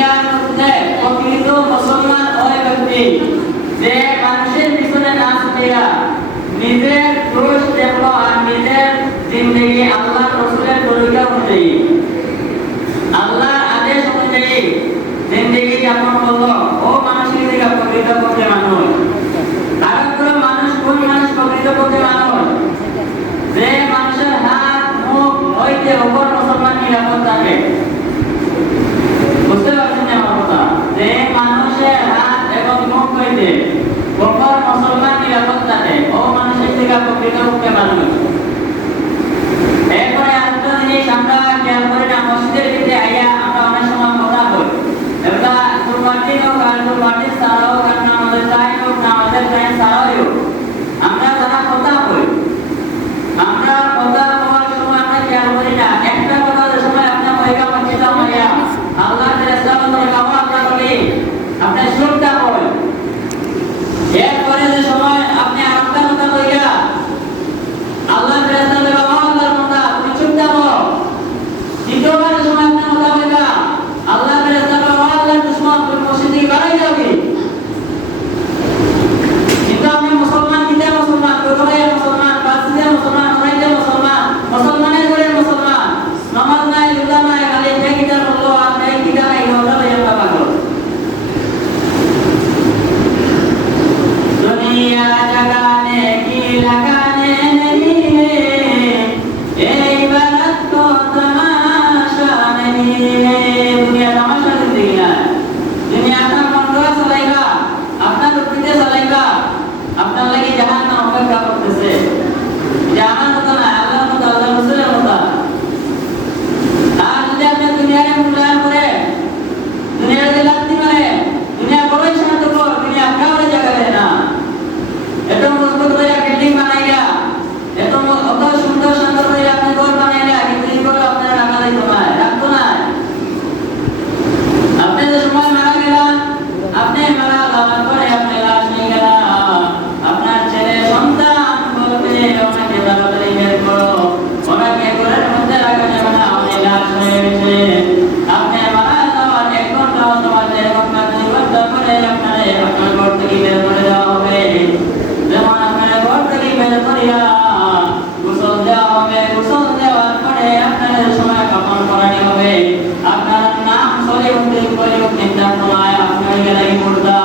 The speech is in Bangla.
দুনিয়ার মধ্যে প্রকৃত মুসলমান ওই ব্যক্তি যে মানুষের পিছনে না ছুটিয়া নিজের দোষ দেখলো আর নিজের জিন্দগি আল্লাহ রসুলের তরিকা অনুযায়ী আল্লাহর আদেশ অনুযায়ী জিন্দগি যাপন করলো ও মানুষের দিকে প্রকৃত পক্ষে মানুষ। কারণ কোনো মানুষ কোন মানুষ প্রকৃত পক্ষে মানুষ যে মানুষের হাত মুখ হইতে ওপর মুসলমান নিরাপদ থাকে। বুঝতে পারছেন আমার কথা? যে মানুষের হাত এবং মুখ হইতে ওপর মুসলমান নিরাপদ থাকে ও মানুষের দিকে প্রকৃত পক্ষে মানুষ। এরপরে আরেকটা জিনিস আমরা খেয়াল করি না, মসজিদের ভিতরে আইয়া আমরা অনেক সময় কথা বলি এটা কুরবানি হোক আর কুরবানি ছাড়াও হোক না আমাদের টাইম হোক না আমাদের টাইম ছাড়াও হোক আমরা যারা কথা বলি আমরা কথা বলার সময় আমরা খেয়াল করি না একটা কথা যে সময় আপনার পয়গা মসজিদে আইয়া আল্লাহ রাসূলের কাছে আমরা বলি আপনি শুনতে বল। এরপরে যে সময় আপনি আরেকটা কথা কইয়া আল্লাহ রাসূলের আওয়াজের কথা তুমি শুনতে বল। দ্বিতীয়বার যে সময় আপনি কথা কইবা আল্লাহ রাসূলের আওয়াজের দুশমন তুমি মসজিদে বাড়াই যাবে। কিন্তু আমি মুসলমান কিতা মুসলমান কোথায় মুসলমান বাসিদে মুসলমান ওরাইতে মুসলমান মুসলমানের ঘরে মুসলমান নামাজ নাই রোজা নাই খালি এই কিতা বললো আর এই কিতা নাই ওটা লইয়া পাগল। দুনিয়া জাগানে কি লাগানে নেই হে এই বারাত কো তামাশা নেই। দুনিয়া তামাশা জিন্দগি না। দুনিয়া আপনার মনটা চালাইবা আপনার রুটিতে চালাইবা আপনার লাগি জাহান্নাম অপেক্ষা করতেছে। জাহান্নাম তো না আল্লাহর মত আল্লাহ রাসূলের মত। আর যদি আপনি দুনিয়ারে মূল্যায়ন করে দুনিয়াতে লাগতে পারে দুনিয়া বড়ই স্বার্থপর দুনিয়া কাউরে জায়গা দেয় না। এত মজবুত করে বিল্ডিং বানাইয়া এত অত সুন্দর সুন্দর করে আপনি ঘর বানাইয়া কিন্তু এই ঘর আপনার রাখা যাইতো না রাখতো না। আপনি যে সময় মারা গেলেন আপনি মারা যাওয়ার পরে আপনি লাশ নিয়ে গেলেন আপনার ছেলে সন্তান বলবে ওনাকে তাড়াতাড়ি বের করো ওনাকে ঘরের মধ্যে রাখা যাবে না উনি লাশ হয়ে গেছে। আপনি মারা যাওয়ার 1 ঘন্টা অথবা 1.5 ঘন্টা 2 ঘন্টা পরে আপনার ঘর থেকে বের করে দেওয়া হবে। যেমন আপনার ঘর থেকে বের করিয়া গোসল দেওয়া হবে, গোসল দেওয়ার পরে আপনার সময় কাফন করানি হবে। আপনার নাম সলিউদ্দিন কলিউদ্দিন আপনার গেলাই মুর্দা।